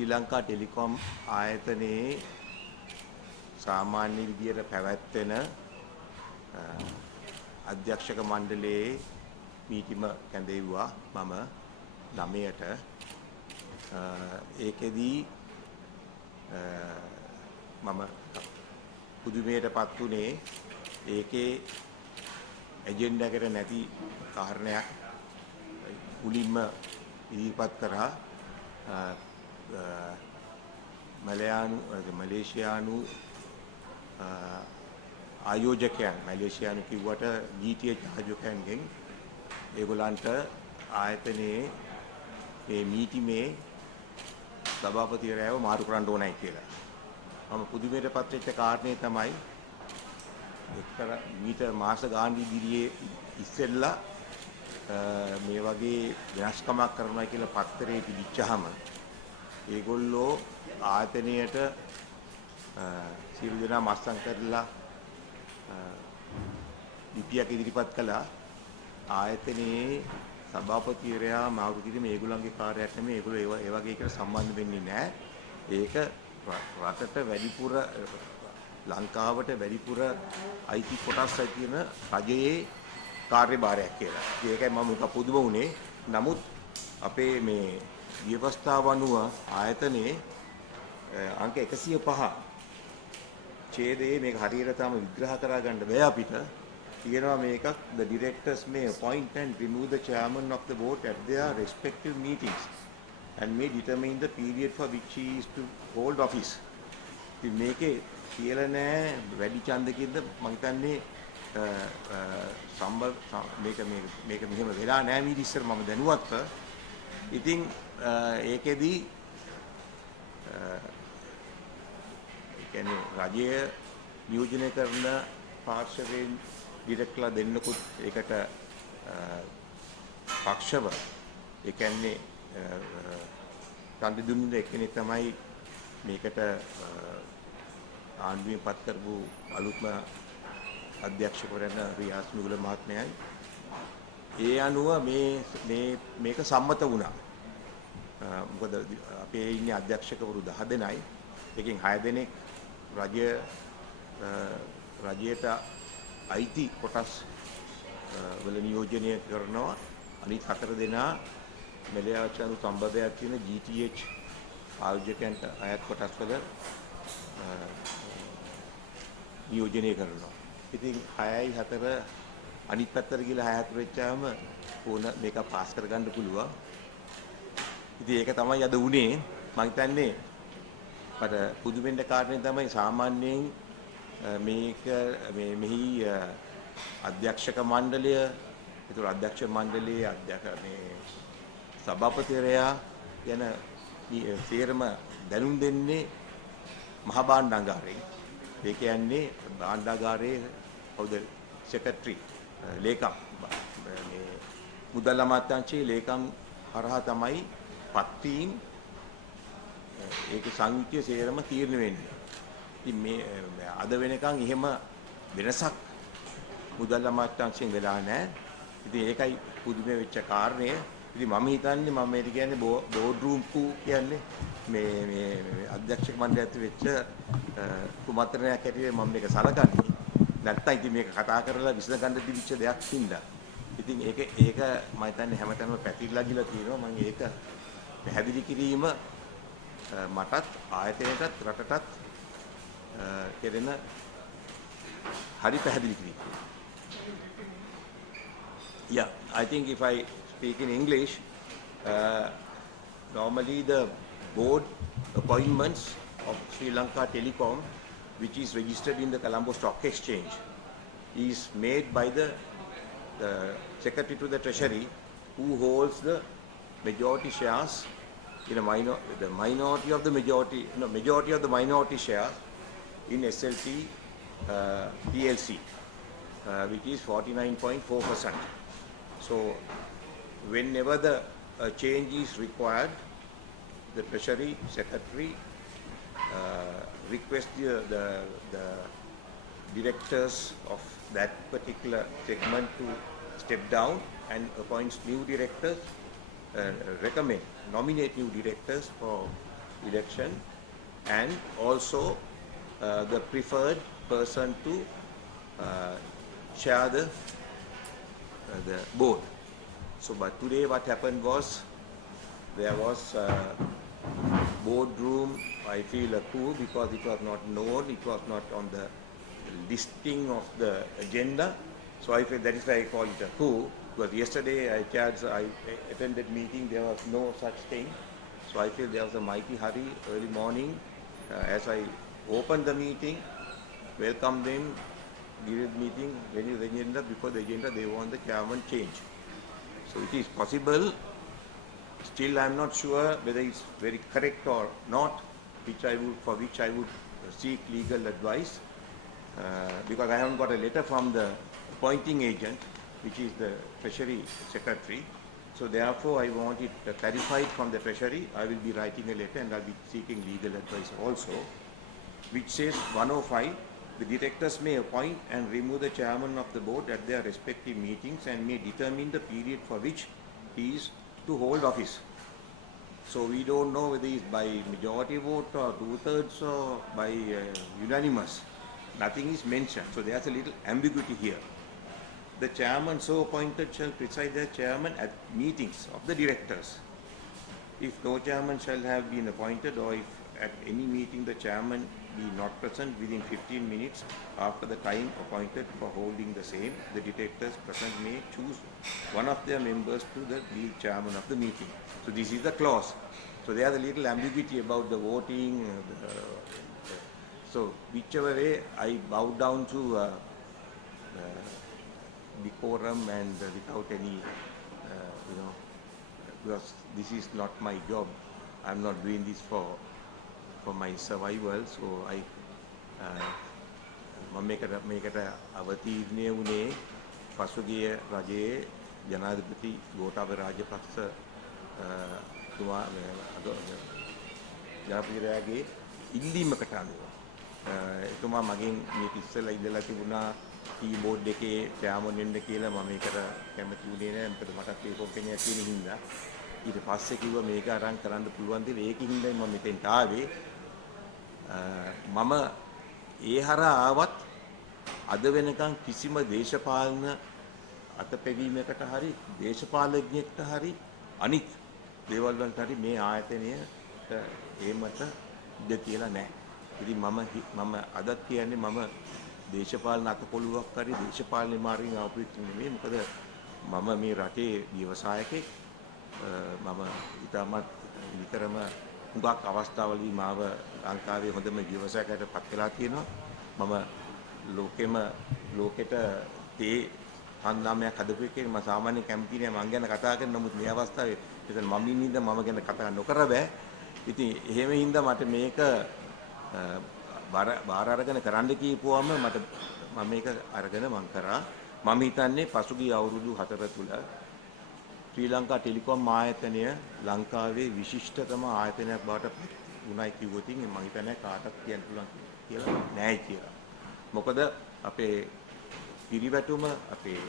ශ්‍රී ලංකා ටෙලිකොම් ආයතනයේ සාමාන්‍ය විදියට පැවැත්වෙන අධ්‍යක්ෂක මණ්ඩලයේ මීටිම කැඳෙව්වා මම 9ට. ඒකෙදී මම පුදුමයටපත් උනේ ඒකේ එජෙන්ඩා එකට නැති කාරණයක් මුලින්ම ඉදිරිපත් කරා මලේසියානු ආයෝජකයන් මලේසියානු කිව්වට GTH ආයෝජකයන්ගෙන් ඒගොල්ලන්ට ආයතනයේ මේ මීටිමේ සභාපතිවරයාව මාරු කරන්න ඕනයි කියලා. මම පුදුමයටපත් වෙච්ච කාරණේ තමයි එක්තර මීට මාස ගාන ඉදිරියේ ඉස්සෙල්ලා මේ වගේ වෙනස්කමක් කරනවා කියලා පත්තරේ පිළිච්චාම ඒගොල්ලෝ ආයතනයට සියලු දෙනා මස්සන් කරලා ලිපියක් ඉදිරිපත් කළා. ආයතනයේ සභාපතිවරයා මාරු කිරීම ඒගොල්ලන්ගේ කාර්යයක් නෙමෙයි. ඒගොල්ලෝ ඒ වගේ එකට සම්බන්ධ වෙන්නේ නැහැ. ඒක රටට වැඩිපුර ලංකාවට වැඩිපුර අයිති කොටස් තියෙන රජයේ කාර්යභාරයක් කියලා. ඒකයි මම උක පුදුම වුණේ. නමුත් අපේ මේ ව්‍යවස්ථාව අනුව ආයතනයේ අංක 105 ඡේදයේ මේක හරියට තාම විග්‍රහ කරා ගන්න බෑ අපිට. කියනවා මේකක් the directors may appoint and remove the chairman of the board at their respective meetings and may determine the period for which he is to hold office. ඉතින් මේකේ කියලා නෑ වැඩි ඡන්දකින්ද මම හිතන්නේ මේක මෙහෙම වෙලා නෑ මීට ඉස්සර මම දැනුවත්ව. ඉතින් ඒකෙදි ඒ කියන්නේ රජය නියෝජනය කරන පාර්ශවයෙන් ඩිරෙක්ටර්ලා දෙන්නකුත් ඒකට පක්ෂව ඒ කියන්නේ කන්දි දුන්න එක්කෙනෙක් තමයි මේකට ආණ්ඩුවෙන් පත් කරපු අලුත්ම අධ්‍යක්ෂකවරයා රියාස් මුගල මහත්මයායි. ඒ අනුව මේක සම්මත වුණා. මොකද අපේ ඉන්නේ අධ්‍යක්ෂකවරු 10 දෙනයි. එකෙන් 6 දෙනෙක් රජයට අයිති කොටස් වල නියෝජනය කරනවා. අනිත් 4 දෙනා මලයාචාරු සම්බන්ධයක් තියෙන GTH ආයෝජකයන්ට අයත් කොටස් වල නියෝජනය කරනවා. ඉතින් 6යි 4 අනිත් පැත්තට ගිහලා 6 4 වෙච්චාම ඕන මේක පාස් කරගන්න පුළුවන්. ඉතින් ඒක තමයි අද උනේ. මම හිතන්නේ මට පුදුම වෙන්න කාරණේ තමයි සාමාන්‍යයෙන් මේක මෙහි අධ්‍යක්ෂක මණ්ඩලය ඒතර අධ්‍යක්ෂ මණ්ඩලයේ මේ සභාපතිවරයා යන සේරම දැනුම් දෙන්නේ මහ භාණ්ඩාගාරයෙන්. ඒ කියන්නේ භාණ්ඩාගාරයේ කවුද සෙක්‍රටරි ලේකම් මේ මුදල් අමාත්‍යාංශයේ ලේකම් හරහා තමයි පත්වීම් ඒකේ සංයුක්තය සේරම තීරණය වෙන්නේ. ඉතින් මේ අද වෙනකන් එහෙම වෙනසක් මුදල් අමාත්‍යාංශයෙන් වෙලා නැහැ. ඉතින් ඒකයි පුදුම වෙච්ච කාරණය. ඉතින් මම හිතන්නේ මම මේක කියන්නේ බෝඩ් රූම් කු කියන්නේ මේ අධ්‍යක්ෂක මණ්ඩලයට වෙච්ච කුමන්ත්‍රණයක් ඇටියෙ මම මේක සලකන්නේ. නැත්තම් ඉතින් මේක කතා කරලා විසඳගන්න තිබිච්ච දෙයක් හින්දා. ඉතින් ඒක මම හිතන්නේ හැමතැනම පැතිරලා ගිලා තියෙනවා. මම ඒක පැහැදිලි කිරීම මටත් ආයතනයටත් රටටත් කෙරෙන හරි පැහැදිලි කිරීම. Yeah, I think if I speak in English, normally the board appointments of Sri Lanka Telecom, which is registered in the Colombo Stock Exchange, is made by the Secretary to the Treasury, who holds the majority shares in the minority of the majority of the minority shares in SLT PLC, which is 49.4%. So whenever the change is required, the Treasury Secretary requests the directors of that particular segment to step down and appoints new directors, nominate new directors for election, and also the preferred person to chair the board. So, but today what happened was there was boardroom, I feel a coup because it was not known, it was not on the listing of the agenda. So I feel that is why I call it a coup. Because yesterday I attended meeting, there was no such thing. So I feel there was a mighty hurry early morning as I opened the meeting, welcome them, give the meeting, when the agenda, before the agenda they want the chairman change. So it is possible. Still, I am not sure whether it's very correct or not, for which I would seek legal advice, because I haven't got a letter from the appointing agent, which is the Treasury Secretary. So therefore, I want it clarified from the Treasury. I will be writing a letter and I'll be seeking legal advice also, which says 105, the directors may appoint and remove the chairman of the board at their respective meetings and may determine the period for which he is to hold office. So we don't know whether it's by majority vote or 2/3 or by unanimous. Nothing is mentioned. So there's a little ambiguity here. The chairman so appointed shall preside as chairman at meetings of the directors. If no chairman shall have been appointed, or if at any meeting the chairman be not present within 15 minutes after the time appointed for holding the same, the directors present may choose one of their members to be chairman of the meeting. So this is the clause. So there is a little ambiguity about the voting. So whichever way, I bow down to decorum and without any, because this is not my job. I'm not doing this for my survival. So I මේකට අවතීර්ණය වුණේ පසුගිය රජයේ ජනාධිපති ගෝඨාභය රාජපක්ෂ තුමා ජනාධිපතිගේ ඉල්ලීමකට අනුව එතුමා මගෙන් මේක ඉස්සෙල්ලා ඉඳලා තිබුණා කීබෝඩ් එකේ චෑමන් වෙන්න කියලා මම මේකට කැමති වුණේ නැහැ මොකද මටත් ඒ කොම්පැනියක් තියෙන හින්දා ඊට පස්සේ කිව්වා මේක අරන් කරන්න පුළුවන් දේ ඒකින් හින්දා මම මෙතෙන්ට ආවේ මම ඒ හරහා ආවත් අද වෙනකන් කිසිම දේශපාලන අතපෙවීමකට හරි දේශපාලඥයෙක්ට හරි අනිත් දේවල් වලට හරි මේ ආයතනයට ඒමට ඉඩ තියලා නැහැ. ඉතින් මම අදත් කියන්නේ මම දේශපාලන අතපොළුවක් හරි දේශපාලන මාර්ගයෙන් ආපු එක් නෙමෙයි. මොකද මම මේ රටේ ව්‍යවසායකෙක්. මම ඊටමත් විතරම හුඟක් අවස්ථාවලදී මාව ලංකාවේ හොඳම ව්‍යවසායකයට පත් වෙලා තියෙනවා. මම ලෝකෙට තේ හන්දාමයක් හදපු එකේ මම සාමාන්‍යයෙන් කැමති නෑ මං ගැන කතා කරන්න. නමුත් මේ අවස්ථාවේ එතන මම ඉන්න මම ගැන කතා නොකර බෑ. ඉතින් එහෙම හින්දා මට මේක බාර අරගෙන කරන්න කියපුවම මම මේක අරගෙන මං කරා. මම හිතන්නේ පසුගිය අවුරුදු 4 තුල ශ්‍රී ලංකා ටෙලිකොම් ආයතනය ලංකාවේ විශිෂ්ටතම ආයතනයක් බවට උණයි කිව්වොත් මම හිතන්නේ කාටවත් කියන්න පුළුවන් කියලා නෑ කියලා. මොකද අපේ පිරිවැටුම අපේ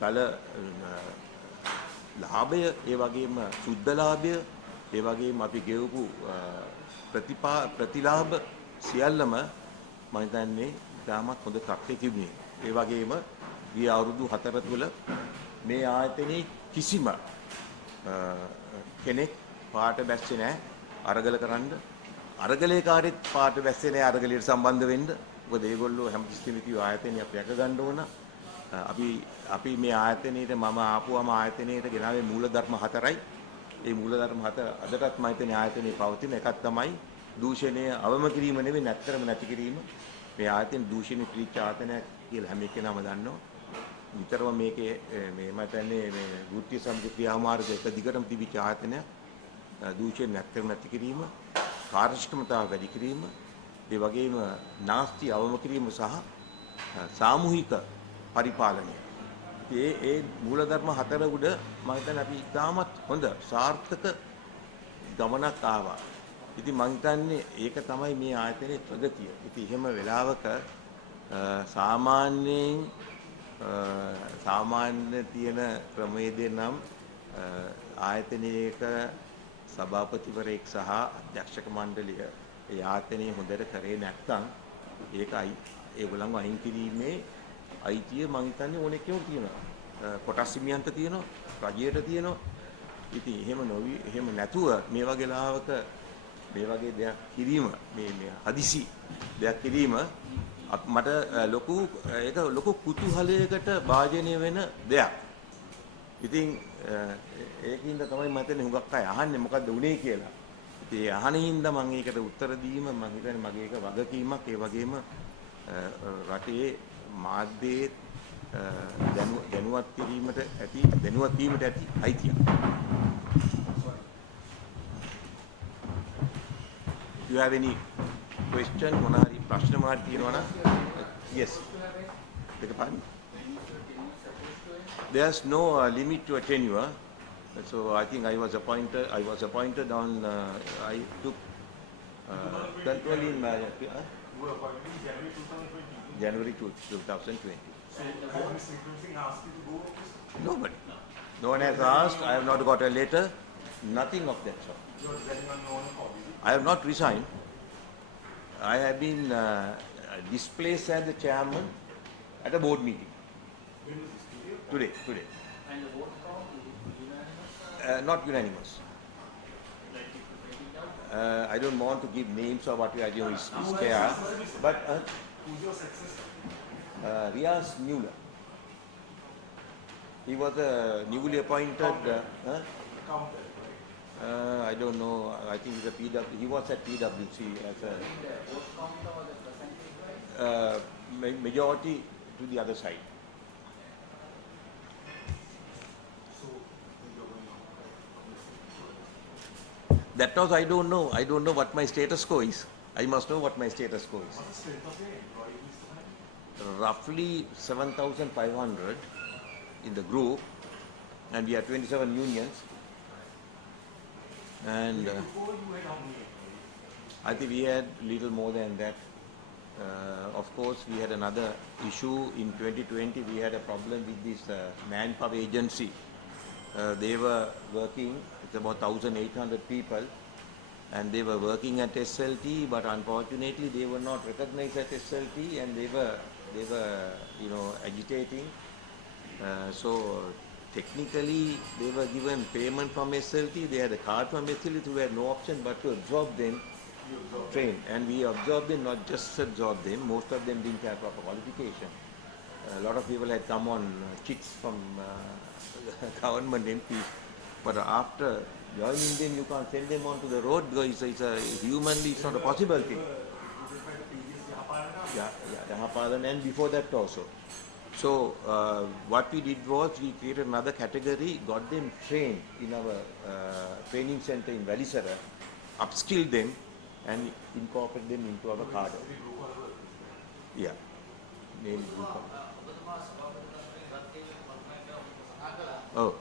බල ලාභය ඒ වගේම සුද්ධ ලාභය ඒ වගේම අපි ගෙවපු ප්‍රතිලාභ සියල්ලම මම හිතන්නේ තාමත් හොඳ තත්ත්වයේ තිබුණේ. ඒ වගේම ගිය අවුරුදු 4 තුල මේ ආයතනයේ කිසිම කෙනෙක් පාට බැස්සේ නැහැ අරගල කරන්න. අරගලේකාරෙත් පාට බැස්සේ නැහැ අරගලයට සම්බන්ධ වෙන්න. මොකද ඒගොල්ලෝ හැමතිස්සෙම කිව්ව ආයතනය අපි රැක ගන්න ඕන. අපි මේ ආයතනයේට මම ආපුවම ආයතනයේට ගෙනාවේ මූලධර්ම 4යි. ඒ මූලධර්ම 4 අදටත් මම හිතන්නේ ආයතනයේ පවතින එකක් තමයි දූෂණය අවම කිරීම නෙවෙයි නැත්තරම නැති කිරීම. මේ ආයතන දූෂණය පිළිච්ච ආයතනයක් කියලා හැම එකනම දන්නවා. විතරම මේකේ මේ මම හිතන්නේ මේ වෘත්ති සම්පූර්ණ ක්‍රියාමාර්ග එක දිගටම තිබිච්ච ආයතනයක්. දූෂණය නැත්තරම නැති කිරීම, කාර්යක්ෂමතාව වැඩි කිරීම, ඒ වගේම නාස්ති අවම කිරීම සහ සාමූහික පරිපාලනය. ඒ මූලධර්ම 4 උඩ මම හිතන්නේ අපි ඉතාමත් හොඳ සාර්ථක ගමනක් ආවා. ඉතින් මම හිතන්නේ ඒක තමයි මේ ආයතනයේ ප්‍රගතිය. ඉතින් එහෙම වෙලාවක සාමාන්‍ය තියෙන ක්‍රමවේදයෙන් නම් ආයතනයක සභාපතිවරයෙක් සහ අධ්‍යක්ෂක මණ්ඩලය යාතනය හොඳට කරේ නැත්නම් ඒකයි ඒගොල්ලන්ව අහිං කිරීමේ අයිතිය මං හිතන්නේ ඕනෙක කෙනෙකුට තියෙනවා. කොටස් හිමියන්ට තියෙනවා, රජයට තියෙනවා. ඉතින් එහෙම නැතුව මේ වගේ ලාවක මේ වගේ දෙයක් කිරීම මේ හදිසි දෙයක් කිරීම මට ලොකු කුතුහලයකට භාජනය වෙන දෙයක්. ඉතින් ඒකින්ද තමයි මම හිතන්නේ හුඟක් අය අහන්නේ මොකද්ද උනේ කියලා. ඉතින් ඒ අහන හින්දා මම ඒකට උත්තර දීම මම හිතන්නේ මගේ එක වගකීමක්. ඒ වගේම රටේ මාධ්‍යයේ දැනුවත් වීමට ඇති අයිතිය. You have any question මොනවාරි ප්‍රශ්න මොනවාරි තියෙනවා නම් yes. දෙක පාඩි. There's no limit to a tenure. So I think I was appointed on I took control in January 2020. Nobody. No one has asked. I have not got a letter. Nothing of that sort. I have not resigned. I have been displaced as the chairman at a board meeting. Today. And the vote count is unanimous? Not unanimous. I don't want to give names of what I do is there. But who's your successor? Riaz Mueller. He was a newly appointed. Counter, right? I don't know. I think he's a PW. He was at PwC as a The vote count or the percentage-wise? majority to the other side. That was I don't know. I don't know what my status quo is. I must know what my status quo is. What's the strength of your employees? Roughly 7,500 in the group, and we have 27 unions. And Before you had how many employees? I think we had little more than that. Of course, we had another issue in 2020. We had a problem with this manpower agency. They were working. It's about 1,800 people, and they were working at SLT. But unfortunately, they were not recognized at SLT, and they were agitating. So technically, they were given payment from SLT. They had a card from SLT. So we had no option but to absorb them. Train, and we absorbed them, not just absorbed them. Most of them didn't have proper qualification. A lot of people had come on chits from government MPs, but after joining them, you can't send them onto the road because humanly it's not a possible thing. Yahapalan and before that also. So what we did was we created another category, got them trained in our training center in Valisara, upskilled them, and incorporate them into our cadre. Yeah. Name group. Oh.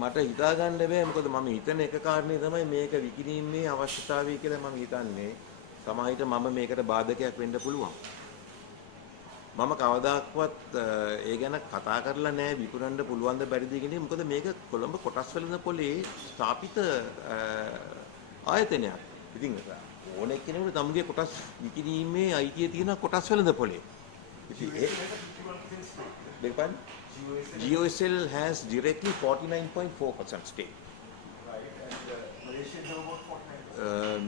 මට හිතා ගන්න බෑ මොකද මම හිතන එක කාරණේ තමයි මේක විකිණීමේ අවශ්‍යතාවය කියලා මම හිතන්නේ සමහරවිට මම මේකට බාධකයක් වෙන්න පුළුවන්. මම කවදාක්වත් ඒ ගැන කතා කරලා නැහැ විකුණන්න පුළුවන් ද බැරිද කියන්නේ මොකද මේක කොළඹ කොටස් වෙළඳ පොලේ ස්ථාපිත ආයතනයක්. ඉතින් ඕනෙක් කෙනෙකුට තමුගේ කොටස් විකිණීමේ අයිතිය තියෙන කොටස් වෙළඳ පොලේ. ඉතින් ඒ දෙපන් GOSL has directly 49.4% stake. Right, and Malaysians have about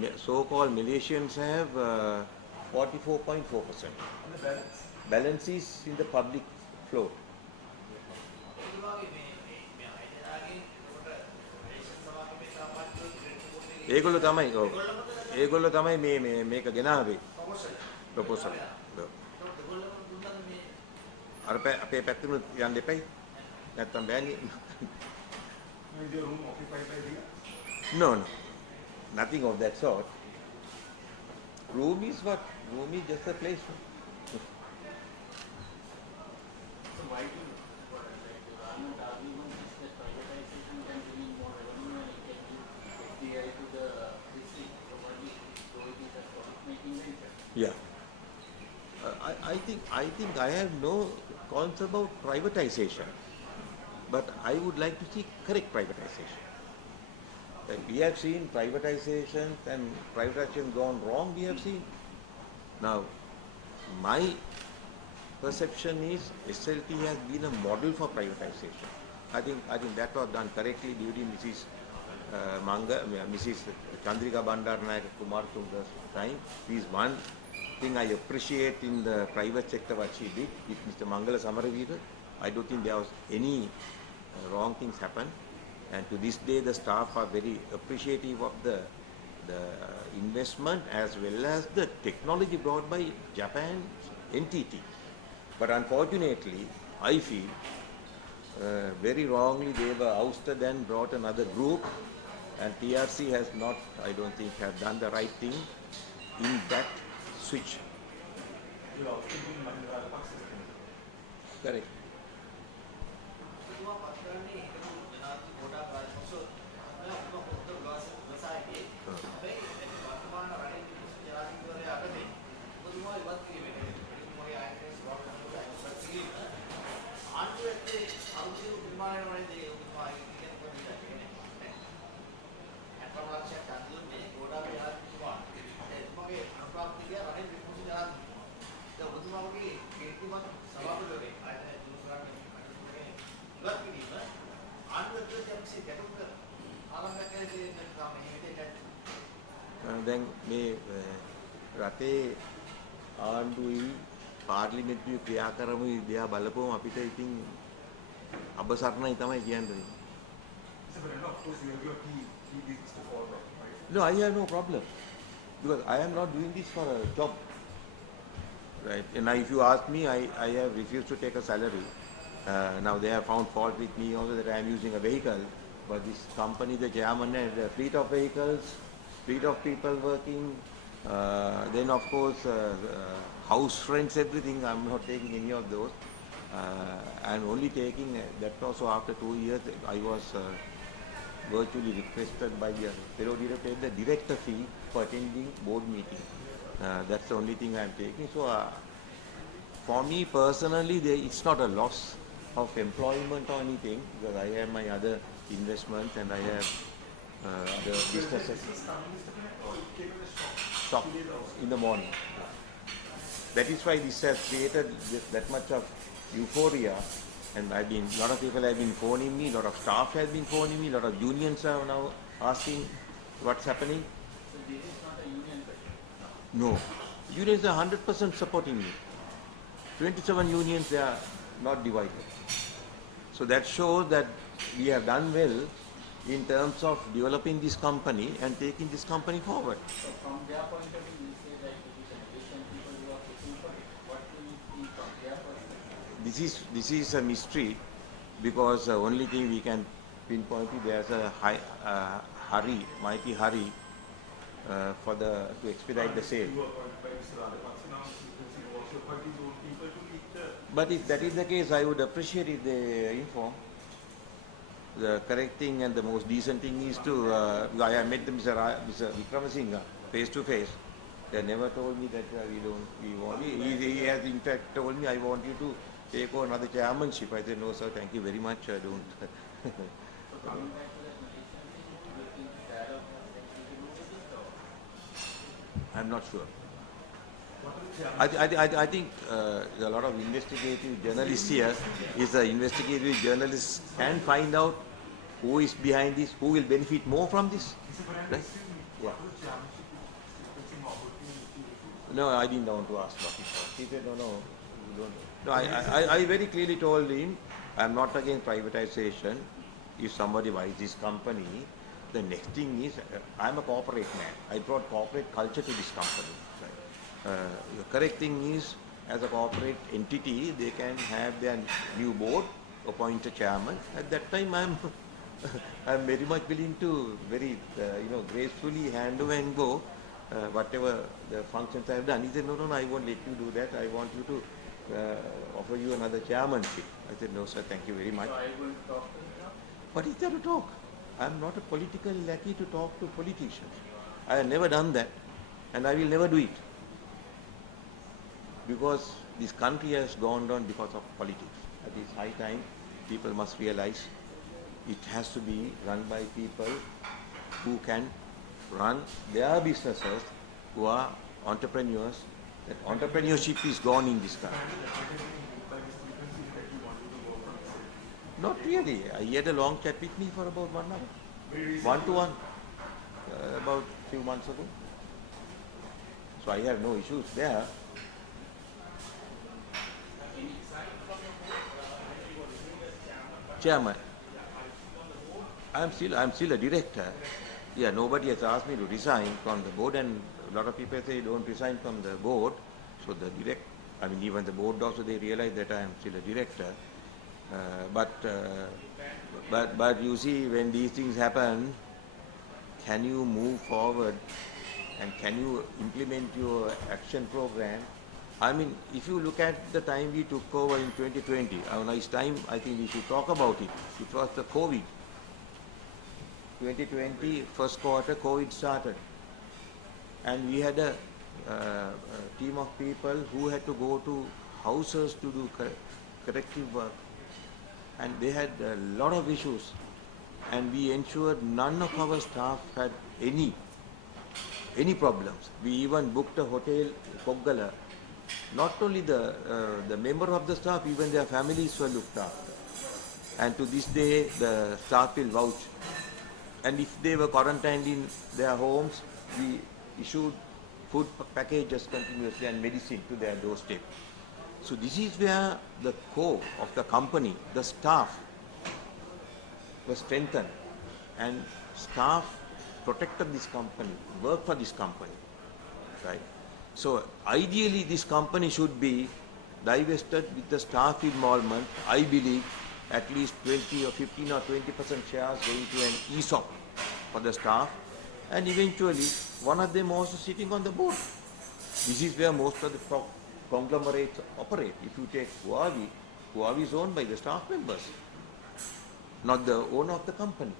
49%. So-called Malaysians have 44.4%. And the balance? Balance is in the public floor. ඒගොල්ලෝ තමයි මේක ගෙනාවේ ප්‍රොපෝසල්. අර අපේ පැත්තෙම යන්න දෙපයි. නැත්තම් බෑනේ. Is your room occupied by the? No. Nothing of that sort. Room is what? Room is just a place. So why do government argument is that privatization can bring in more revenue and it can give FDI to the district property, so it is a profit-making venture? Yeah. I think I have no concept about privatization. But I would like to see correct privatization. We have seen privatization and privatization gone wrong, we have seen. Now, my perception is SLT has been a model for privatization. I think that was done correctly during Mrs. Chandrika Bandaranaike Kumartunga's time. Is one thing I appreciate in the private sector what she did with Mr. Mangala Samaraveera. I don't think there was any wrong things happen. And to this day, the staff are very appreciative of the investment as well as the technology brought by Japan's entity. But unfortunately, I feel very wrongly they were ousted and brought another group, and TRC has not, I don't think, have done the right thing in that switch. Correct. දැන් මේ රටේ ආණ්ඩුවේ පාර්ලිමේන්තුවේ ක්‍රියා කරමු දිහා බලපුවම අපිට ඉතින් අබසරණයි තමයි කියන්නේ. No, I have no problem because I am not doing this for a job, right? And if you ask me, I have refused to take a salary. Now they have found fault with me also that I am using a vehicle, but this company, the chairman, has a fleet of vehicles, fleet of people working. Then of course, house rents, everything. I'm not taking any of those. I'm only taking that also after 2 years. I was virtually requested by the fellow director the director fee for attending board meeting. That's the only thing I'm taking. So for me personally, it's not a loss of employment or anything because I have my other investments and I have other businesses. Stock in the morning. That is why this has created that much of euphoria. And a lot of people have been phoning me, a lot of staff have been phoning me, a lot of unions are now asking what's happening. So this is not a union question? No. Unions are 100% supporting me. 27 unions, they are not divided. So that shows that we have done well in terms of developing this company and taking this company forward. So from their point of view, you say that it is an Asian people who are pushing for it. What do you see from their perspective? This is a mystery because the only thing we can pinpoint is there's a mighty hurry to expedite the sale. But if that is the case, I would appreciate if they inform. The correct thing and the most decent thing is to, I have met Mr. Vikramasinghe face to face. They never told me that we want. He has in fact told me, I want you to take over another chairmanship. I said, no sir, thank you very much, I don't. So coming back to that Malaysian thing, do you think dialogue has actually moved it or? I'm not sure. I think a lot of investigative journalists here investigative journalists can find out who is behind this, who will benefit more from this. Right? Yeah. No, I didn't want to ask what he thought. He said, no, you don't. No, I very clearly told him, I'm not against privatization. If somebody buys this company, the next thing is, I'm a corporate man. I brought corporate culture to this company. The correct thing is, as a corporate entity, they can have their new board, appoint a chairman. At that time, I'm very much willing to very gracefully hand over and go whatever the functions I have done. He said, no, I won't let you do that. I want you to offer you another chairmanship. I said, no, sir, thank you very much. So are you going to talk to him now? What is there to talk? I'm not a political lackey to talk to politicians. I have never done that, and I will never do it. Because this country has gone down because of politics. It is high time people must realize it has to be run by people who can run their businesses, who are entrepreneurs. That entrepreneurship is gone in this country. Not really. He had a long chat with me for about 1 hour. One-to-one. About few months ago. So I have no issues there. Chairman. I'm still a director. Yeah, nobody has asked me to resign from the board, and a lot of people say don't resign from the board. So even the board also, they realize that I am still a director. But you see, when these things happen, can you move forward and can you implement your action program? I mean, if you look at the time we took over in 2020, a nice time, I think we should talk about it. It was the COVID. 2020, first quarter, COVID started. And we had a team of people who had to go to houses to do corrective work. And they had a lot of issues. And we ensured none of our staff had any problems. We even booked a hotel, Koggala. Not only the member of the staff, even their families were looked after. And to this day, the staff will vouch. And if they were quarantined in their homes, we issued food packages continuously and medicine to their doorstep. So this is where the core of the company, the staff, was strengthened, and staff protected this company, worked for this company, right? So ideally, this company should be divested with the staff involvement. I believe at least 20 or 15 or 20% shares going to an ESOP for the staff, and eventually one of them also sitting on the board. This is where most of the conglomerates operate. If you take Huawei is owned by the staff members, not the owner of the company.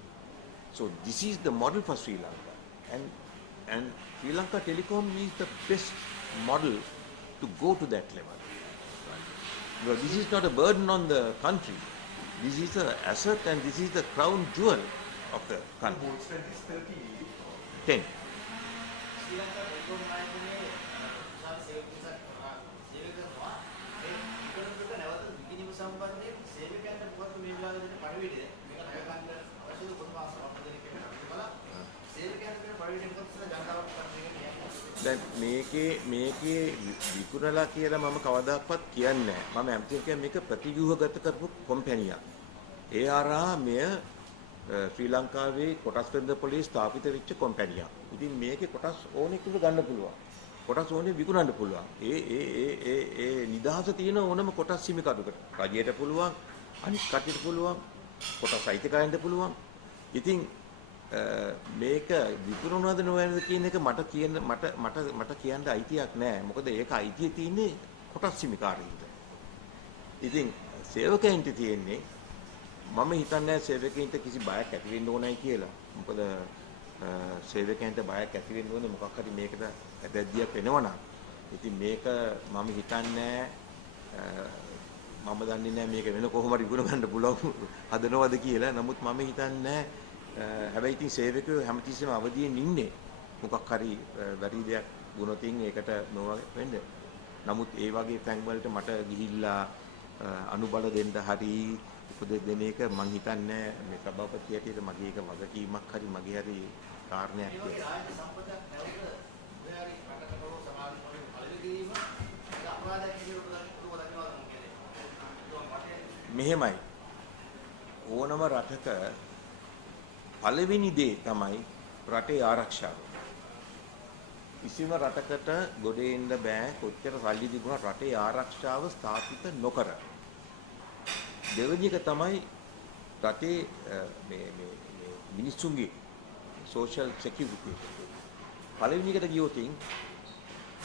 So this is the model for Sri Lanka, and Sri Lanka Telecom is the best model to go to that level. Right? Because this is not a burden on the country. This is an asset, and this is the crown jewel of the country. Board strength is 30. 10. Sri Lanka Telecom නායකනේ විශාල සේවක කරනවා ඒ ඉක්කොනොමික නැවත විකිණීම සම්බන්ධයෙන් සේවකයන්ට මොකක්ද මේ වෙලාවේ දෙන පරිවිඩය මේක නගර ගන්න අවශ්‍යද කොහොමද අපිට දෙන එක බලලා සේවකයන්ට දෙන පරිවිඩය මොකක්ද ජනතාවට කරන්නේ දැන් මේකේ විකුණලා කියලා මම කවදාවත් කියන්නේ නැහැ. මම ඇමතිව කියන්නේ මේක ප්‍රතිව්‍යුහගත කරපු කම්පැනියක්. ඒ හරහා මෙය ශ්‍රී ලංකාවේ කොටස් වෙළඳ පොලේ ස්ථාපිත වෙච්ච කම්පැනියක්. ඉතින් මේකේ කොටස් ඕනෙක ගන්න පුළුවන්. කොටස් ඕනේ විකුණන්න පුළුවන්. ඒ නිදහස තියෙන ඕනම කොටස් හිමිකරුකට. රජයට පුළුවන්, අනිත් කටට පුළුවන්, කොටස් අයිතිකාරයන්ට පුළුවන්. ඉතින් මේක විකුණනවද නොවනද කියන එක මට කියන්න අයිතියක් නැහැ. මොකද ඒක අයිතිය තියෙන්නේ කොටස් හිමිකාරයින්ට. ඉතින් සේවකයන්ට තියෙන්නේ මම හිතන්නේ සේවකයන්ට කිසි බයක් ඇති වෙන්න ඕනයි කියලා. මොකද සේවකයන්ට බයක් ඇති වෙන්න ඕනේ මොකක් හරි මේකට ඇදැද්දියක් වෙනවනම්. ඉතින් මේක මම හිතන්නේ මම දන්නේ නැහැ මේක වෙන කොහොම හරි විකුණ ගන්න පුළුවන් හදනවද කියලා. නමුත් මම හිතන්නේ හැබැයි ඉතින් සේවකයෝ හැමතිස්සෙම අවදියෙන් ඉන්නේ. මොකක් හරි වැඩි දෙයක් වුණොතින් ඒකට නොව වෙන්න. නමුත් ඒ වගේ තැන් වලට මට ගිහිල්ලා අනුබල දෙන්න හරි උපදෙස් දෙන එක මම හිතන්නේ මේ සභාපති හැටියට මගේ එක වගකීමක් හරි මගේ හරි කාරණයක් කියලා. මෙහෙමයි ඕනම රටක පළවෙනි දේ තමයි රටේ ආරක්ෂාව. කිසිම රටකට ගොඩ එන්න බෑ කොච්චර සල්ලි තිබුණත් රටේ ආරක්ෂාව ස්ථාපිත නොකර. දෙවෙනි එක තමයි රටේ මේ මිනිස්සුන්ගේ social security. පළවෙනි එකට ගියොත්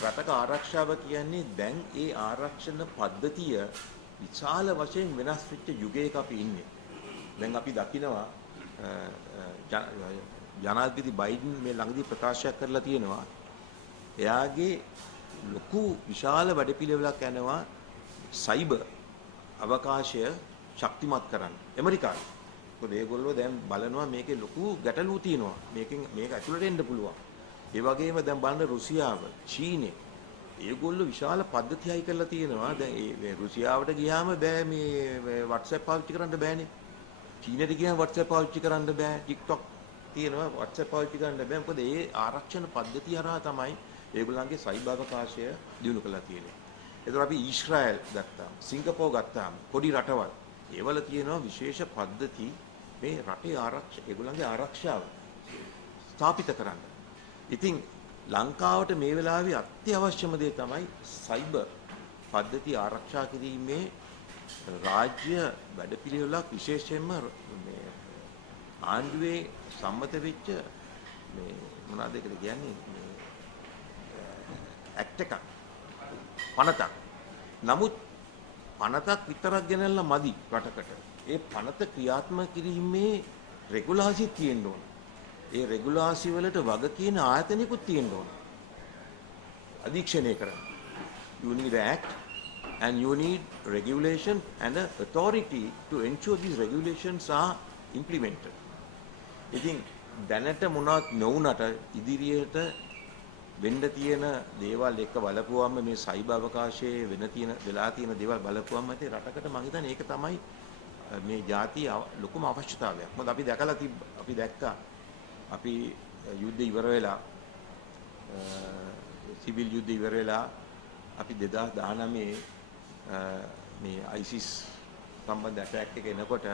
රටක ආරක්ෂාව කියන්නේ දැන් ඒ ආරක්ෂණ පද්ධතිය විශාල වශයෙන් වෙනස් වෙච්ච යුගයක අපි ඉන්නේ. දැන් අපි දකිනවා ජනාධිපති බයිඩන් මේ ළඟදී ප්‍රකාශයක් කරලා තියෙනවා. එයාගේ ලොකු විශාල වැඩපිළිවෙලක් යනවා සයිබර් අවකාශය ශක්තිමත් කරන්න. ඇමරිකාවේ. මොකද ඒගොල්ලෝ දැන් බලනවා මේකේ ලොකු ගැටලු තියෙනවා. මේක ඇතුළට එන්න පුළුවන්. ඒ වගේම දැන් බලන්න රුසියාව, චීනය ඒගොල්ලෝ විශාල පද්ධතියයි කරලා තියෙනවා. දැන් මේ රුසියාවට ගියාම බෑ මේ WhatsApp පාවිච්චි කරන්න බෑනේ. චීනෙට ගියාම WhatsApp පාවිච්චි කරන්න බෑ. TikTok තියෙනවා WhatsApp පාවිච්චි කරන්න බෑ. මොකද ඒ ආරක්ෂණ පද්ධතිය හරහා තමයි ඒගොල්ලන්ගේ සයිබර් අවකාශය දිනු කරලා තියෙන්නේ. ඒතර අපි ඊශ්‍රායල් ගත්තාම, සිංගප්පූර් ගත්තාම පොඩි රටවල් ඒවල තියෙනවා විශේෂ පද්ධති මේ රටේ ඒගොල්ලන්ගේ ආරක්ෂාව ස්ථාපිත කරන්න. ඉතින් ලංකාවට මේ වෙලාවේ අත්‍යවශ්‍යම දේ තමයි සයිබර් පද්ධති ආරක්ෂා කිරීමේ රාජ්‍ය වැඩපිළිවෙලක් විශේෂයෙන්ම මේ ආණ්ඩුවේ සම්මත වෙච්ච මේ මොනවාද ඒකට කියන්නේ මේ ඇක්ට් එකක් පනතක්. නමුත් පනතක් විතරක් ගෙනල්ලා මදි රටකට. ඒ පනත ක්‍රියාත්මක කිරීමේ රෙගුලාසි තියෙන්න ඕන. ඒ රෙගුලාසි වලට වග කියන ආයතනිකුත් තියෙන්න ඕන. අධීක්ෂණය කරන්න. You need an act and you need regulation and an authority to ensure these regulations are implemented. ඉතින් දැනට මොනවත් නොවුනට ඉදිරියට වෙන්න තියෙන දේවල් එක්ක බලපුවම මේ සයිබර් අවකාශයේ වෙලා තියෙන දේවල් බලපුවම ඇති රටකට මම හිතන්නේ ඒක තමයි මේ ජාතිය ලොකුම අවශ්‍යතාවයක්. මොකද අපි දැක්කා අපි යුද්ධ ඉවර වෙලා සිවිල් යුද්ධ ඉවර වෙලා අපි 2019 මේ ISIS සම්බන්ධ ඇටැක් එක එනකොට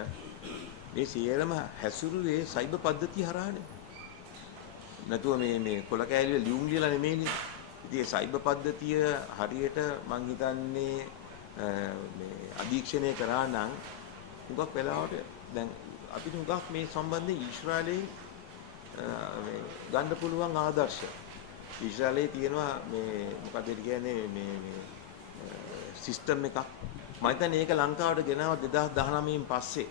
මේ සියලුම හැසුරුවේ සයිබර් පද්ධතිය හරහානේ. නැතුව මේ කොල කෑල්ල ලියුම් ලියලා නෙමෙයිනේ. ඉතින් ඒ සයිබර් පද්ධතිය හරියට මං හිතන්නේ මේ අධීක්ෂණය කරා නම් හුඟක් වෙලාවට දැන් අපිට හුඟක් මේ සම්බන්ධයෙන් ඊශ්‍රායලයේ මේ ගන්න පුළුවන් ආදර්ශ. ඊශ්‍රායලයේ තියෙනවා මේ මොකද කියන්නේ මේ සිස්ටම් එකක්. මම හිතන්නේ ඒක ලංකාවට ගෙනාව 2019 පස්සේ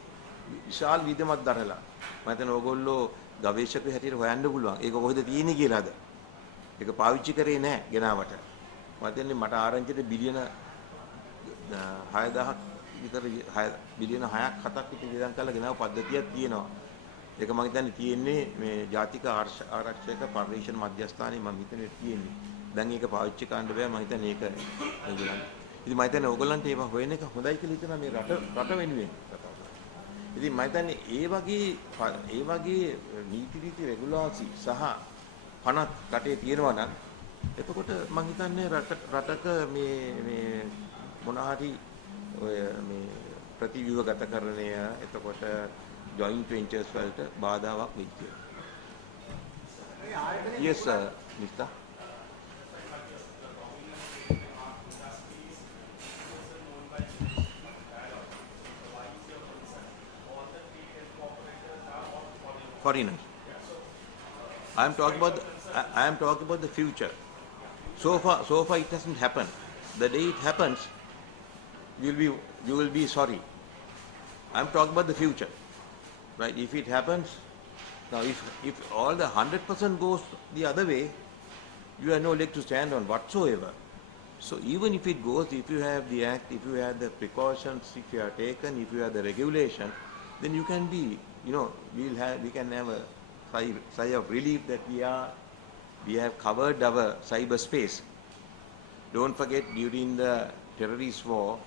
විශාල විදමක් දරලා. මම හිතන්නේ ඕගොල්ලෝ ගවේෂකයෝ හැටියට හොයන්න පුළුවන්. ඒක කොහෙද තියෙන්නේ කියලාද? ඒක පාවිච්චි කරේ නැහැ ගෙනාවට. මම හිතන්නේ මට ආරංචිට බිලියන 6000ක් විතර බිලියන 6ක් 7ක් විතර වියදම් කරලා ගෙනාව පද්ධතියක් තියෙනවා. ඒක මම හිතන්නේ තියෙන්නේ මේ ජාතික ආරක්ෂක පරිශ්‍රණ මධ්‍යස්ථානයේ මම හිතන්නේ තියෙන්නේ. දැන් ඒක පාවිච්චි කරන්න බෑ මම හිතන්නේ ඒක ඒගොල්ලන්. ඉතින් මම හිතන්නේ ඕගොල්ලන්ට ඒව හොයන එක හොඳයි කියලා හිතනවා මේ රට වෙනුවෙන්. ඉතින් මම හිතන්නේ ඒ වගේ නීති රෙගුලාසි සහ පනත් රටේ තියෙනවා නම් එතකොට මම හිතන්නේ රටක මේ මොන හරි ඔය මේ ප්‍රතිව්‍යුහගතකරණය එතකොට joint ventures වලට බාධාවක් වෙයි කියලා. Yes sir, Mr. Foreigners. I am talking about the future. So far it hasn't happened. The day it happens, you will be sorry. I am talking about the future. Right? If it happens, now if all the 100% goes the other way, you have no leg to stand on whatsoever. So even if it goes, if you have the act, if you have the precautions, if you are taken, if you have the regulation, then you can be, we can have a sigh of relief that we have covered our cyberspace. Don't forget, during the terrorist war,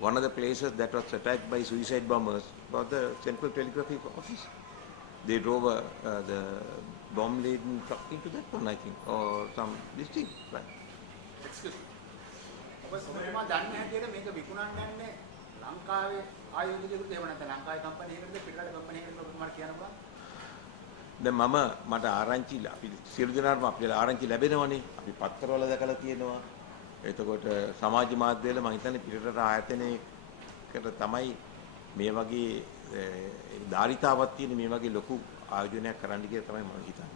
one of the places that was attacked by suicide bombers was the Central Telegraphy Office. They drove the bomb-laden truck into that one, I think, or some this thing. Right. Excuse me. ඔබතුමා දන්නේ හැටියට මේක විකුණන්න යන්නේ ලංකාවේ ආයුධ විරුද්ධ එහෙම නැත්නම් ලංකාවේ කම්පැනි එකකටද පිටරට කම්පැනි එකකටද ඔබතුමාට කියන්න පුළුවන්? දැන් මට ආරංචි අපි සියලු දෙනාටම අපිට ආරංචි ලැබෙනවනේ. අපි පත්තරවල දැකලා තියෙනවා. එතකොට සමාජ මාධ්‍යවල මම හිතන්නේ පිටරට ආයතනයකට තමයි මේ වගේ ධාරිතාවක් තියෙන මේ වගේ ලොකු ආයෝජනයක් කරන්න කියලා තමයි මම හිතන්නේ.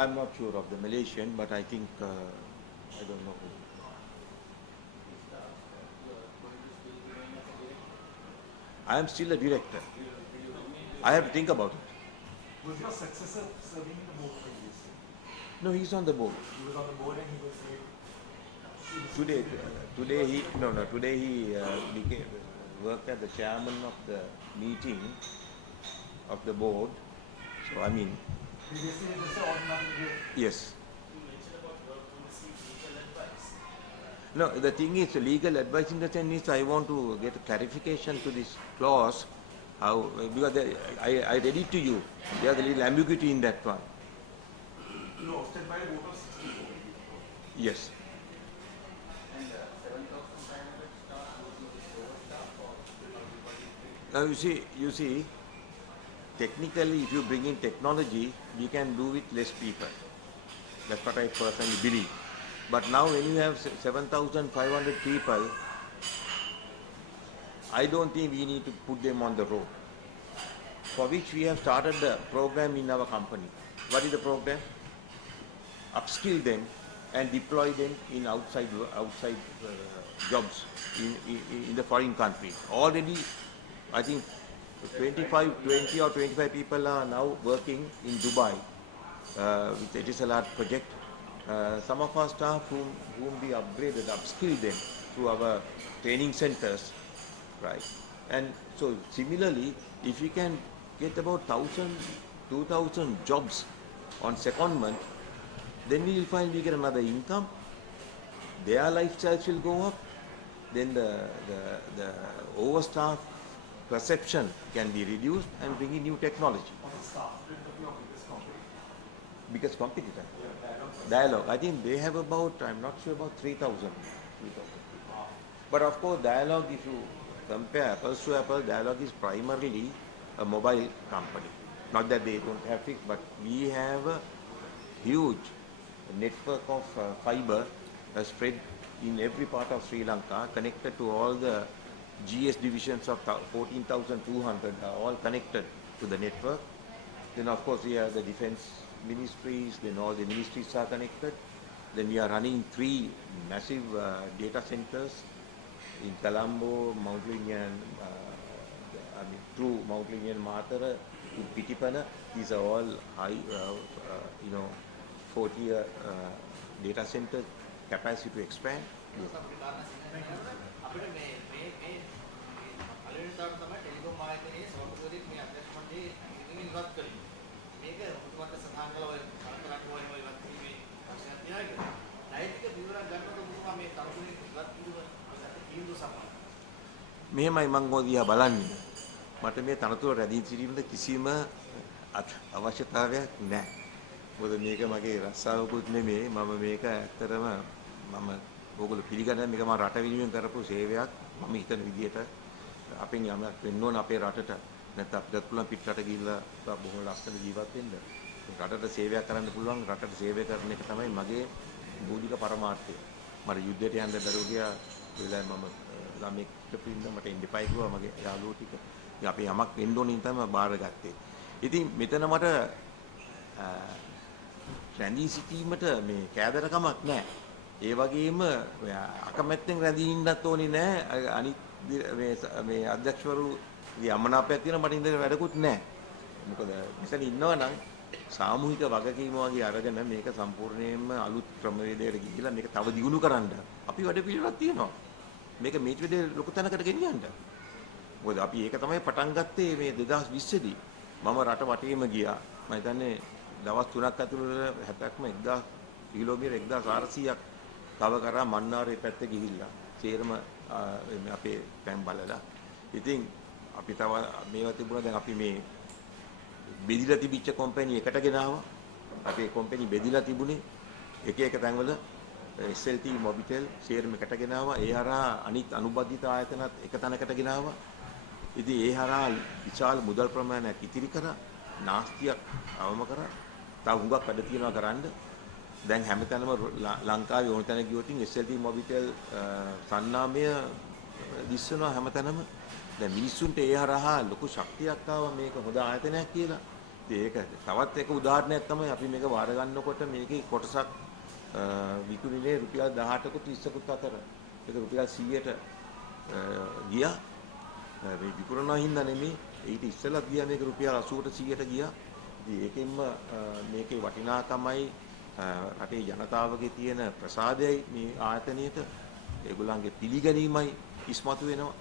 I'm not sure of the Malaysian, but I think I don't know. I am still a director. I have to think about it. Was your successor serving in the board previously? No, he's on the board. He was on the board and he was Today he no today he became worked as the chairman of the meeting of the board. So I mean, Previously, you just said automatically. yes. You mentioned about you are going to seek legal advice. No, the thing is, legal advice in the sense is I want to get a clarification to this clause. How because I read it to you. There's a little ambiguity in that one. You opted by a vote of 64. Yes. And 7,500 staff will be lower staff or everybody? Now you see, technically, if you bring in technology, we can do with less people. That's what I personally believe. But now when you have 7,500 people, I don't think we need to put them on the road. For which we have started the program in our company. What is the program? Upskill them and deploy them in outside jobs in the foreign countries. Already, I think 20 or 25 people are now working in Dubai with Etisalat project. Some of our staff whom we upgraded, upskilled them through our training centers, right? And so similarly, if we can get about 1,000, 2,000 jobs on secondment, then we will find we get another income. Their lifestyles will go up. Then the overstaff perception can be reduced and bring in new technology. What's the staff rate of your biggest company? Biggest competitor. Yeah, Dialogue. I think they have about, I'm not sure, about 3,000. But of course, Dialogue, if you compare apples to apples, Dialogue is primarily a mobile company. Not that they don't have fixed, but we have a huge network of fiber spread in every part of Sri Lanka, connected to all the GS divisions of 14,200 are all connected to the network. Then of course we have the defense ministries, then all the ministries are connected. Then we are running 3 massive data centers in Colombo, Mount Linian, through Mount Linian Matara to Pitipana. These are all high, 40-year data center capacity to expand. Yes. අපිට මේ අලෙන් තාම තමයි ටෙලිකොම් ආයතනයේ සෝපකෝරික් මේ අධ්‍යක්ෂ මණ්ඩලයේ ඉදිරියෙන් ඉවත් කළේ. මේක මුතුමත් සඳහන් කළා ඔය කරතරක් වගේ ඉවත් කිරීමේ ප්‍රශ්නයක් තියනවා කියලා. නෛතික විවරණ ගන්නකොට මුතුමා මේ තරුණින් ඉවත් කිරීම තීන්දුව සම්බන්ධ. මෙහෙමයි මම ඔය දිහා බලන්නේ. මට මේ තනතුර රැඳී සිටීමද කිසිම අවශ්‍යතාවයක් නැහැ. මොකද මේක මගේ රස්සාවකුත් නෙමෙයි. මම මේක ඇත්තටම මම ඕගොල්ලෝ පිළිගන්න මේක මම රට වෙනුවෙන් කරපු සේවයක්. මම හිතන විදිහට අපෙන් යමක් වෙන්න ඕන අපේ රටට. නැත්නම් අපිට පුළුවන් පිටරට ගිහිල්ලා බොහොම ලස්සන ජීවත් වෙන්න. රටට සේවයක් කරන්න පුළුවන්. රටට සේවය කරන එක තමයි මගේ මූලික පරමාර්ථය. මට යුද්ධයට යන්න බැරුව ගියා. ඒ වෙලාවේ මම ළමෙක් පිටින්න මට ඉන්න එපා කිව්වා මගේ යාළුවෝ ටික. ඉතින් අපි යමක් වෙන්න ඕනේ තමයි බාරගත්තේ. ඉතින් මෙතන මට රැඳී සිටීමට මේ කෑදරකමක් නැහැ. ඒ වගේම අකමැත්තෙන් රැඳී ඉන්නත් ඕනේ නැහැ. අනිත් මේ අධ්‍යක්ෂවරුගේ අමනාපයක් තියෙනවා මට ඉඳලා වැඩකුත් නැහැ. මොකද මෙතන ඉන්නවා නම් සාමූහික වගකීම වගේ අරගෙන මේක සම්පූර්ණයෙන්ම අලුත් ක්‍රමවේදයකට ගිහිලා මේක තව දියුණු කරන්න අපි වැඩ පිළිවෙලක් තියෙනවා. මේක මේ විදිහේ ලොකු තැනකට ගෙනියන්න. මොකද අපි ඒක තමයි පටන් ගත්තේ මේ 2020 දී. මම රට වටේම ගියා. මම හිතන්නේ දවස් 3ක් ඇතුළත හැබැක්ම 1000 කිලෝමීටර් 1400ක් කව කරා මන්නාරේ පැත්තේ ගිහිල්ලා. සේරම අපේ තැන් බලලා. ඉතින් අපි තව මේවා තිබුණා දැන් අපි මේ බෙදිලා තිබිච්ච කම්පැනි එකට ගෙනාවා. අපේ කම්පැනි බෙදිලා තිබුණේ එක එක තැන්වල SLT මොබිටෙල් ෂෙයාර් එකට ගෙනාවා. ඒ හරහා අනිත් අනුබද්ධිත ආයතනත් එක තැනකට ගෙනාවා. ඉතින් ඒ හරහා විශාල මුදල් ප්‍රමාණයක් ඉතිරි කරා. නාස්තියක් අවම කරා. තව හුඟක් වැඩ තියනවා කරන්න. දැන් හැමතැනම ලංකාවේ ඕන තැන ගියොත් SLT මොබිටෙල් සන්නාමය දිස්සනවා හැමතැනම. දැන් මිනිස්සුන්ට ඒ හරහා ලොකු ශක්තියක් ආවා මේක හොඳ ආයතනයක් කියලා. ඉතින් ඒක තවත් එක උදාහරණයක් තමයි අපි මේක වාර ගන්නකොට මේකේ කොටසක් විකුණුනේ රුපියල් 18කුත් 20කුත් අතර. ඒක රුපියල් 100ට ගියා. මේ විකුණනවා හින්දා නෙමෙයි. ඊට ඉස්සෙල්ලා ගියා මේක රුපියල් 80ට 100ට ගියා. ඉතින් ඒකෙන්ම මේකේ වටිනාකමයි රටේ ජනතාවගේ තියෙන ප්‍රසාදයයි මේ ආයතනයට ඒගොල්ලන්ගේ පිළිගැනීමයි ඉස්මතු වෙනවා.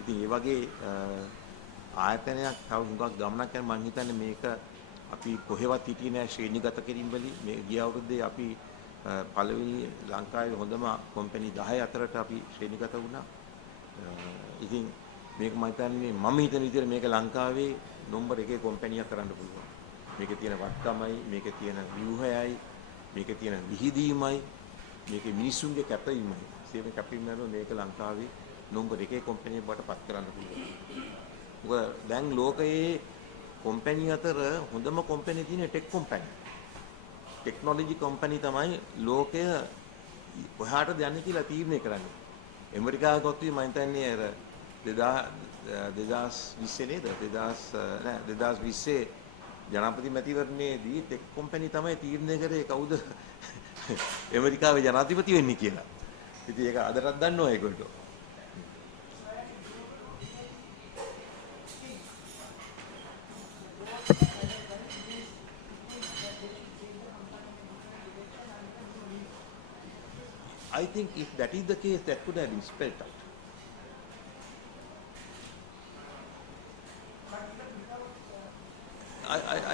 ඉතින් ඒ වගේ ආයතනයක් තව හුඟක් ගමනක් යන මම හිතන්නේ මේක අපි කොහෙවත් හිටියේ නෑ ශ්‍රේණිගත කිරීම වලින්. මේ ගිය අවුරුද්දේ අපි පළවෙනි ලංකාවේ හොඳම කම්පැනි 10 අතරට අපි ශ්‍රේණිගත වුණා. ඉතින් මේක මම හිතන්නේ මම හිතන විදිහට මේක ලංකාවේ නම්බර් 1 කම්පැනියක් කරන්න පුළුවන්. මේකේ තියෙන වත්කමයි, මේකේ තියෙන ව්‍යුහයයි, මේකේ තියෙන විහිදීමයි, මේකේ මිනිස්සුන්ගේ කැපවීමයි. සියම කැපවීම නේද මේක ලංකාවේ නම්බර් 1 කම්පැනියක් බවට පත් කරන්න පුළුවන්. මොකද දැන් ලෝකයේ කම්පැනි අතර හොඳම කම්පැනි තියෙන ටෙක් කම්පැනි. ටෙක්නොලොජි කම්පැනි තමයි ලෝකය කොහාටද යන්නේ කියලා තීරණය කරන්නේ. ඇමරිකාව ගත්තොත් මම හිතන්නේ අර 2020 නේද 2020 ජනාධිපති මැතිවරණයේදී ටෙක් කම්පැනි තමයි තීරණය කරේ කවුද ඇමරිකාවේ ජනාධිපති වෙන්නේ කියලා. ඉතින් ඒක අදටත් දන්නවා ඒගොල්ලෝ. I think if that is the case, that could have been spelled out.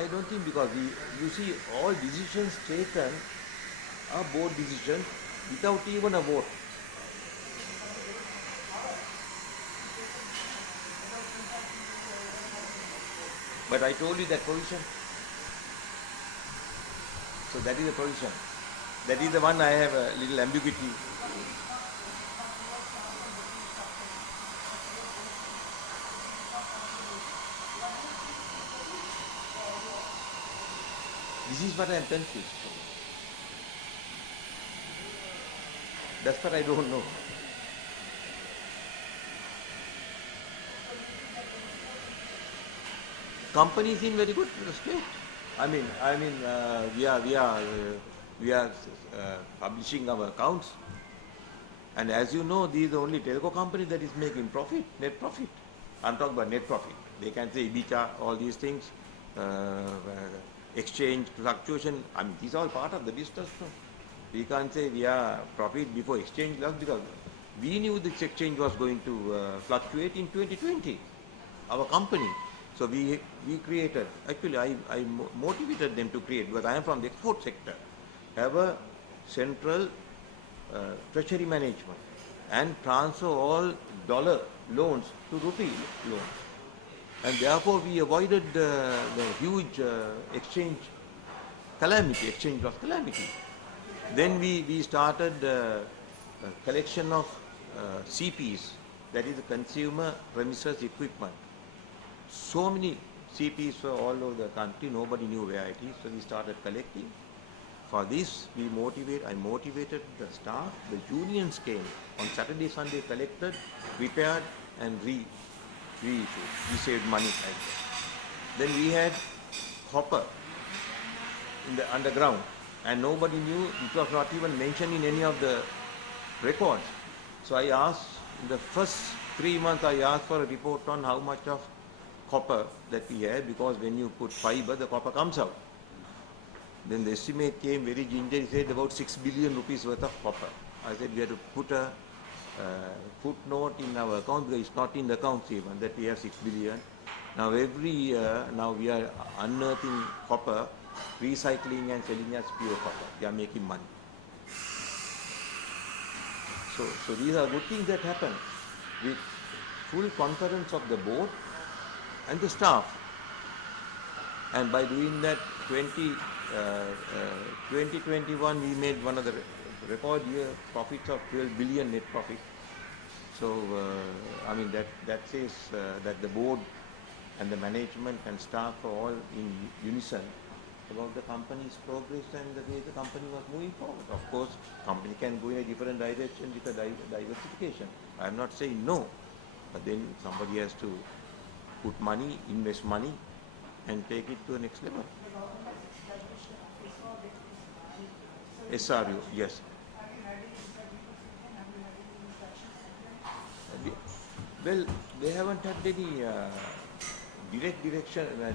I don't think because you see all decisions taken are board decisions without even a vote. But I told you that position. So that is the position. That is the one I have a little ambiguity. This is what I am confused. That's what I don't know. Company is in very good state. I mean, we are publishing our accounts, and as you know, this is the only telco company that is making profit, net profit. I'm talking about net profit. They can say EBITDA, all these things, exchange fluctuation. I mean, these are all part of the business. No? We can't say we are profit before exchange loss because we knew this exchange was going to fluctuate in 2020. Our company. So we created. Actually, I motivated them to create because I am from the export sector. Have a central treasury management and transfer all dollar loans to rupee loans. And therefore we avoided the huge exchange loss calamity. Then we started collection of CPs, that is the consumer premises equipment. So many CPs were all over the country, nobody knew where it is, so we started collecting. For this, I motivated the staff. The unions came on Saturday, Sunday, collected, repaired, and reissued. We saved money like that. Then we had copper in the underground, and nobody knew. It was not even mentioned in any of the records. So I asked, in the first 3 months, I asked for a report on how much of copper that we had, because when you put fiber, the copper comes out. Then the estimate came very gingerly, said about 6 billion rupees worth of copper. I said we had to put a footnote in our account because it's not in the accounts even that we have 6 billion. Now every year, now we are unearthing copper, recycling and selling as pure copper. We are making money. So these are good things that happen with full confidence of the board and the staff. And by doing that, 2021 we made one of the record year profits of 12 billion net profit. So I mean that says that the board and the management and staff are all in unison about the company's progress and the way the company was moving forward. Of course, company can go in a different direction with a diversification. I am not saying no, but then somebody has to put money, invest money, and take it to the next level. SRU, yes. Well, they haven't had any direct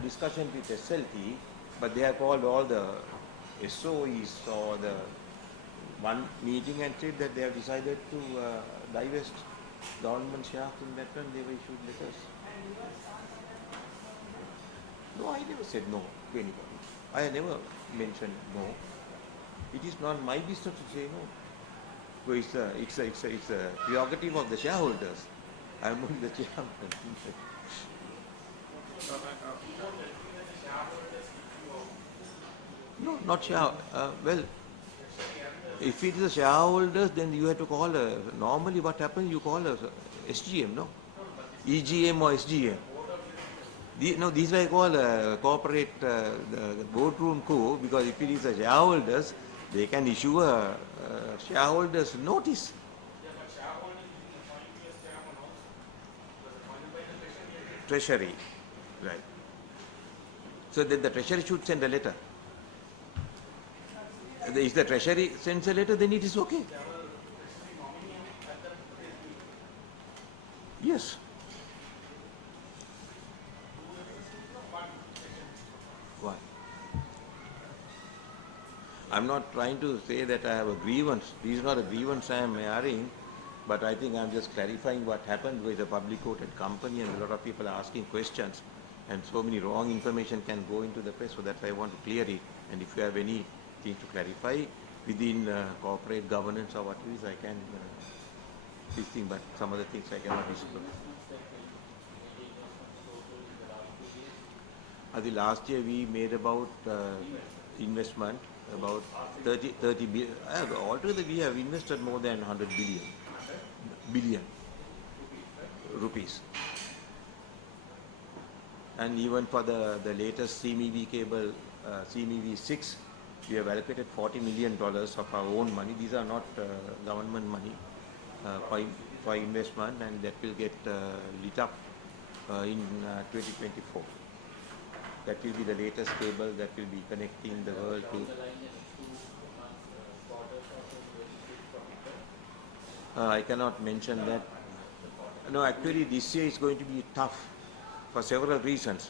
discussion with SLT, but they have called all the SOEs or the one meeting and said that they have decided to divest government shares in that one, they were issued letters. No, I never said no to anybody. I never mentioned no. It is not my business to say no. So it's a prerogative of the shareholders. I am only the chairman. No, not share. Well, if it is a shareholders, then you have to call normally what happens, you call a SGM, no? EGM or SGM. No, these I call corporate the boardroom coup, because if it is a shareholders, they can issue a shareholders notice. Treasury, right. So then the treasury should send a letter. If the treasury sends a letter, then it is okay. Yes. Why? I'm not trying to say that I have a grievance. This is not a grievance I am airing, but I think I'm just clarifying what happened with a public quoted company, and a lot of people are asking questions, and so many wrong information can go into the press, so that's why I want to clear it. And if you have anything to clarify within corporate governance or what it is, I can this thing, but some other things I cannot disclose. The last year we made about investment about 30 billion. Altogether we have invested more than 100 billion rupees. And even for the latest CMEV cable, CMEV 6, we have allocated $40 million of our own money. These are not government money for investment, and that will get lit up in 2024. That will be the latest cable that will be connecting the world to. I cannot mention that. No, actually this year is going to be tough for several reasons.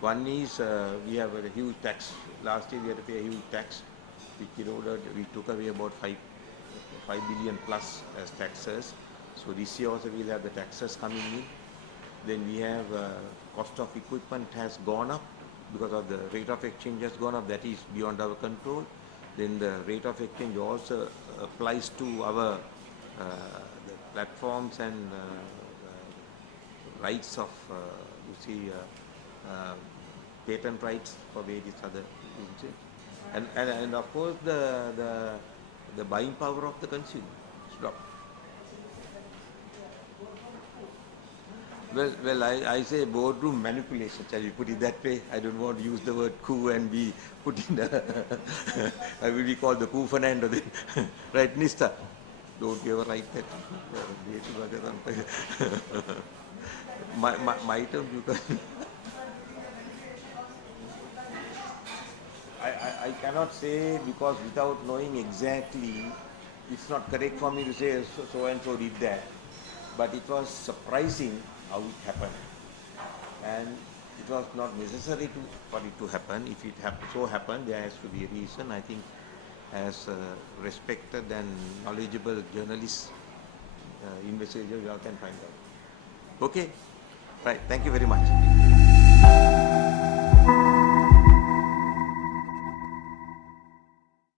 One is we have a huge tax. Last year we had to pay a huge tax, which eroded. We took away about 5 billion plus as taxes. So this year also we'll have the taxes coming in. Then we have cost of equipment has gone up because of the rate of exchange has gone up. That is beyond our control. Then the rate of exchange also applies to our the platforms and rights of patent rights for various other things. And of course the buying power of the consumer is dropped. Well, I say boardroom manipulation, shall we put it that way? I don't want to use the word coup and be put in the, I will be called the coup Fernando then. Right, Nista? Don't you ever write that? My term, you can. I cannot say, because without knowing exactly, it's not correct for me to say so and so did that. But it was surprising how it happened, and it was not necessary for it to happen. If it so happened, there has to be a reason. I think as respected and knowledgeable journalists, investigators, you all can find out. Okay, right. Thank you very much.